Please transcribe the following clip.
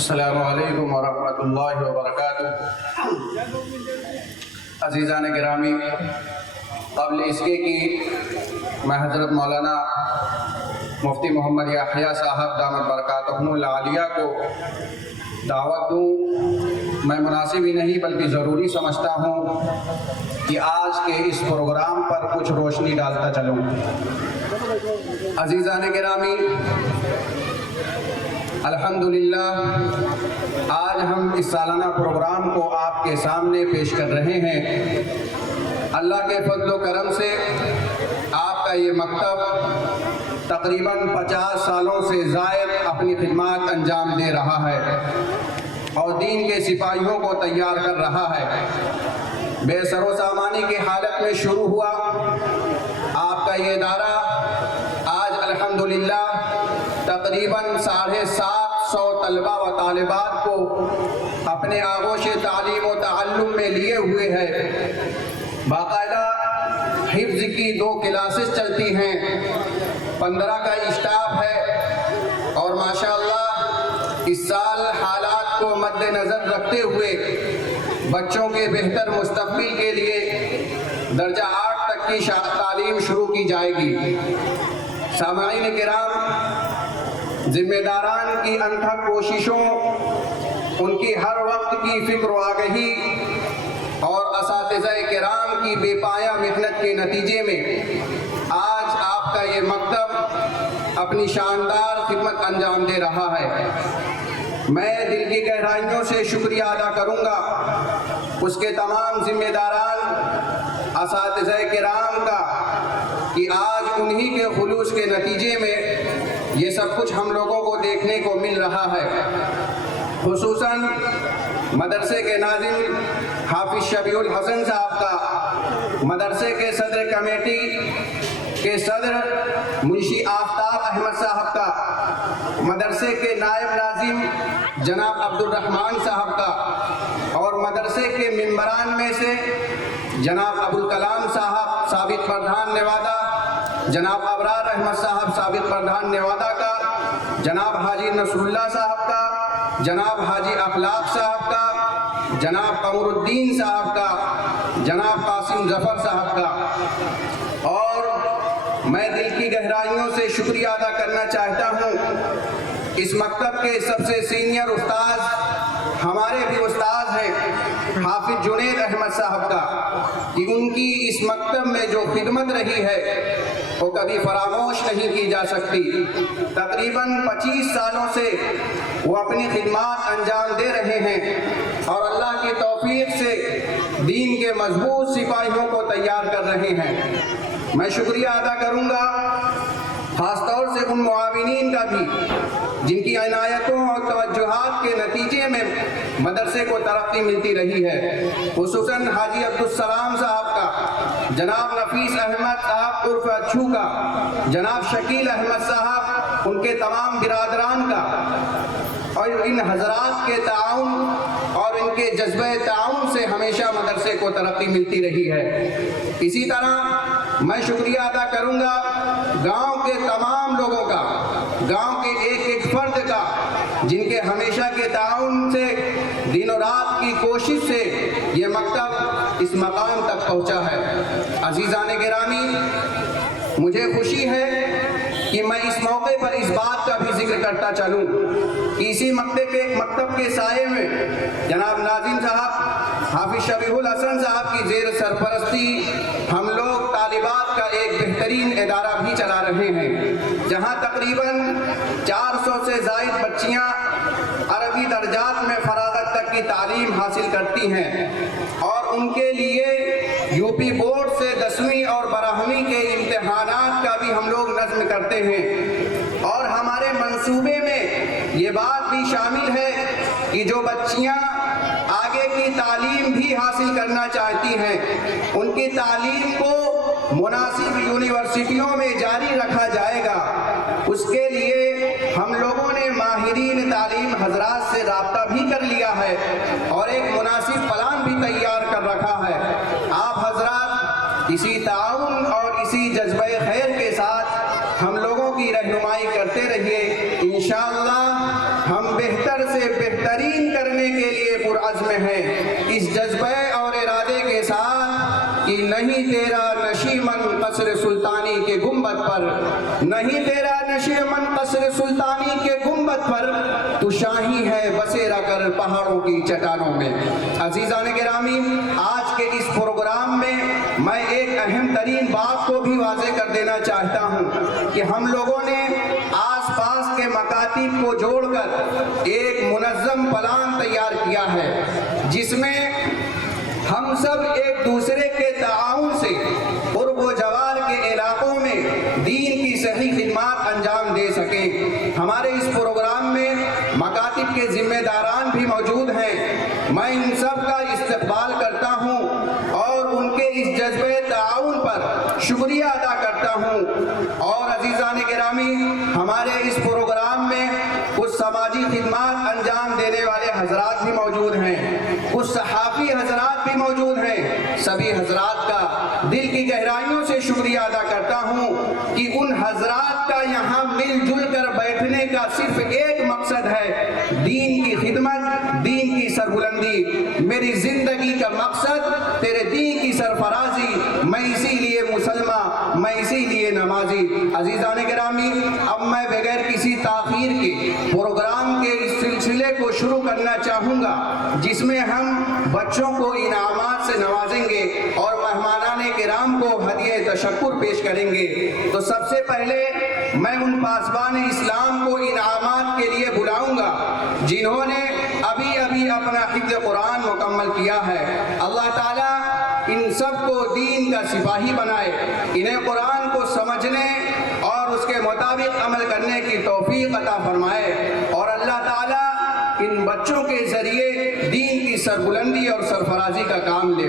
السلام علیکم ورحمۃ اللہ وبرکاتہ۔ عزیزان گرامی، قبل اس کے کہ میں حضرت مولانا مفتی محمد یحییٰ صاحب دامت برکاتہم العالیہ کو دعوت دوں، میں مناسب ہی نہیں بلکہ ضروری سمجھتا ہوں کہ آج کے اس پروگرام پر کچھ روشنی ڈالتا چلوں۔ عزیزان گرامی، الحمدللہ آج ہم اس سالانہ پروگرام کو آپ کے سامنے پیش کر رہے ہیں۔ اللہ کے فضل و کرم سے آپ کا یہ مکتب تقریباً 50 سالوں سے زائد اپنی خدمات انجام دے رہا ہے اور دین کے سپاہیوں کو تیار کر رہا ہے۔ بے سر و سامانی کی حالت میں شروع ہوا آپ کا یہ ادارہ، آج الحمدللہ تقریباً 750 طلبہ و طالبات کو اپنے آغوش تعلیم و تعلم میں لیے ہوئے ہے۔ باقاعدہ حفظ کی 2 کلاسز چلتی ہیں، 15 کا اسٹاف ہے، اور ماشاءاللہ اس سال حالات کو مد نظر رکھتے ہوئے بچوں کے بہتر مستقبل کے لیے درجہ 8 تک کی تعلیم شروع کی جائے گی۔ سامعین کرام، ذمہ داران کی انتھک کوششوں، ان کی ہر وقت کی فکر و آگہی اور اساتذہ کرام کی بے پایہ محنت کے نتیجے میں آج آپ کا یہ مکتب اپنی شاندار خدمت انجام دے رہا ہے۔ میں دل کی گہرائیوں سے شکریہ ادا کروں گا اس کے تمام ذمہ داران اساتذہ کرام کا کہ آج انہی کے خلوص کے نتیجے میں یہ سب کچھ ہم لوگوں کو دیکھنے کو مل رہا ہے۔ خصوصاً مدرسے کے ناظم حافظ شبیع الحسن صاحب کا، مدرسے کے صدر کمیٹی کے صدر منشی آفتاب احمد صاحب کا، مدرسے کے نائب ناظم جناب عبد الرحمن صاحب کا، اور مدرسے کے ممبران میں سے جناب ابوالکلام صاحب سابق پردھان نوادہ، جناب ابرار احمد صاحب سابق پردھان نوادہ کا، جناب حاجی نصر اللہ صاحب کا، جناب حاجی اخلاق صاحب کا، جناب قمر الدین صاحب کا، جناب قاسم ظفر صاحب کا، اور میں دل کی گہرائیوں سے شکریہ ادا کرنا چاہتا ہوں اس مکتب کے سب سے سینئر استاذ، ہمارے بھی استاذ ہیں، حافظ جنید احمد صاحب کا، کہ ان کی اس مکتب میں جو خدمت رہی ہے وہ کبھی فراموش نہیں کی جا سکتی۔ تقریباً 25 سالوں سے وہ اپنی خدمات انجام دے رہے ہیں اور اللہ کی توفیق سے دین کے مضبوط سپاہیوں کو تیار کر رہے ہیں۔ میں شکریہ ادا کروں گا خاص طور سے ان معاونین کا بھی جن کی عنایتوں اور توجہات کے نتیجے میں مدرسے کو ترقی ملتی رہی ہے، خصوصاً حاجی عبدالسلام صاحب کا، جناب نفیس احمد صاحب عرف اچھو کا، جناب شکیل احمد صاحب، ان کے تمام برادران کا، اور ان حضرات کے تعاون اور ان کے جذبہ تعاون سے ہمیشہ مدرسے کو ترقی ملتی رہی ہے۔ اسی طرح میں شکریہ ادا کروں گا گاؤں کے تمام لوگوں کا، گاؤں کے ایک ایک فرد کا، جن کے ہمیشہ کے تعاون سے، دن و رات کی کوشش سے یہ مکتب اس مقام تک پہنچا ہے۔ عزیزان گرامی، مجھے خوشی ہے کہ میں اس موقع پر اس بات کا بھی ذکر کرتا چلوں کہ اسی مکتب کے سائے میں جناب ناظم صاحب حافظ شبیع الحسن صاحب کی زیر سرپرستی ہم لوگ طالبات کا ایک بہترین ادارہ بھی چلا رہے ہیں، جہاں تقریباً 400 سے زائد بچیاں عربی درجات میں فراغت تک کی تعلیم حاصل کرتی ہیں، اور ان کے لیے یو پی بورڈ سے 10ویں اور 12ویں کے امتحانات کا بھی ہم لوگ نظم کرتے ہیں، اور ہمارے منصوبے میں یہ بات بھی شامل ہے کہ جو بچیاں آگے کی تعلیم بھی حاصل کرنا چاہتی ہیں ان کی تعلیم کو مناسب یونیورسٹیوں میں جاری رکھا جائے گا۔ اس کے لیے ہم لوگوں نے ماہرین تعلیم حضرات سے رابطہ بھی کر لیا ہے اور ایک مناسب پلان بھی تیار کر رکھا ہے۔ آپ حضرات اسی تعاون اور اسی جذبہ خیر کے ساتھ ہم لوگوں کی رہنمائی کرتے رہیے، انشاءاللہ ہم بہتر سے بہتر بہترین کرنے کے لیے پرعزم ہیں، اس جذبے اور ارادے کے ساتھ کہ نہیں تیرا نشیمن قصر سلطانی کے گنبد پر، نہیں تیرا نشیمن قصر سلطانی کے گنبد پر، تو شاہی ہے بسیرا کر پہاڑوں کی چٹانوں میں۔ عزیزان گرامی، آج کے اس پروگرام میں میں ایک اہم ترین بات کو بھی واضح کر دینا چاہتا ہوں کہ ہم لوگوں نے آس پاس کے مکاتب کو جوڑ کر ایک منظم پلان تیار کیا ہے، جس میں ہم سب ایک دوسرے کے تعاون سے قرب و جوار کے علاقوں میں دین کی صحیح خدمات انجام دے سکیں۔ ہمارے اس پروگرام میں مکاتب کے ذمہ داران بھی موجود ہیں، میں ان سب کا استقبال کرتا ہوں اور ان کے اس جذبے تعاون پر شکریہ ادا کرتا ہوں۔ اور عزیزان گرامی، ہمارے اس پروگرام میں کچھ سماجی خدمات انجام دینے والے حضرات بھی موجود ہیں، کچھ صحافی حضرات بھی موجود ہیں۔ سبھی حضرات کا دل کی گہرائیوں سے شکریہ ادا کرتا ہوں کہ ان حضرات کا یہاں مل جل کر بیٹھنے کا صرف ایک مقصد ہے، دین کی خدمت، دین کی سربلندی۔ میری زندگی کا مقصد تیرے دین کی سرفرازی، میں اسی لیے مسلمان، میں اسی لیے نمازی۔ عزیزان گرامی، اب میں بغیر کسی تاخیر کے پروگرام کے اس سلسلے کو شروع کرنا چاہوں گا، جس میں ہم بچوں کو انعامات سے نوازیں گے اور مہمانان کرام کو ہدیہ تشکر پیش کریں گے۔ تو سب سے پہلے میں ان پاسبان اسلام کو انعامات کے لیے بلاؤں گا جنہوں نے ابھی اپنا حفظ قرآن مکمل کیا ہے۔ اللہ تعالیٰ ان سب کو دین کا سپاہی بنائے، انہیں قرآن کو سمجھنے اور اس کے مطابق عمل کرنے کی توفیق عطا فرمائے، اور اللہ تعالیٰ ان بچوں کے ذریعے دین کی سربلندی اور سرفرازی کا کام لے۔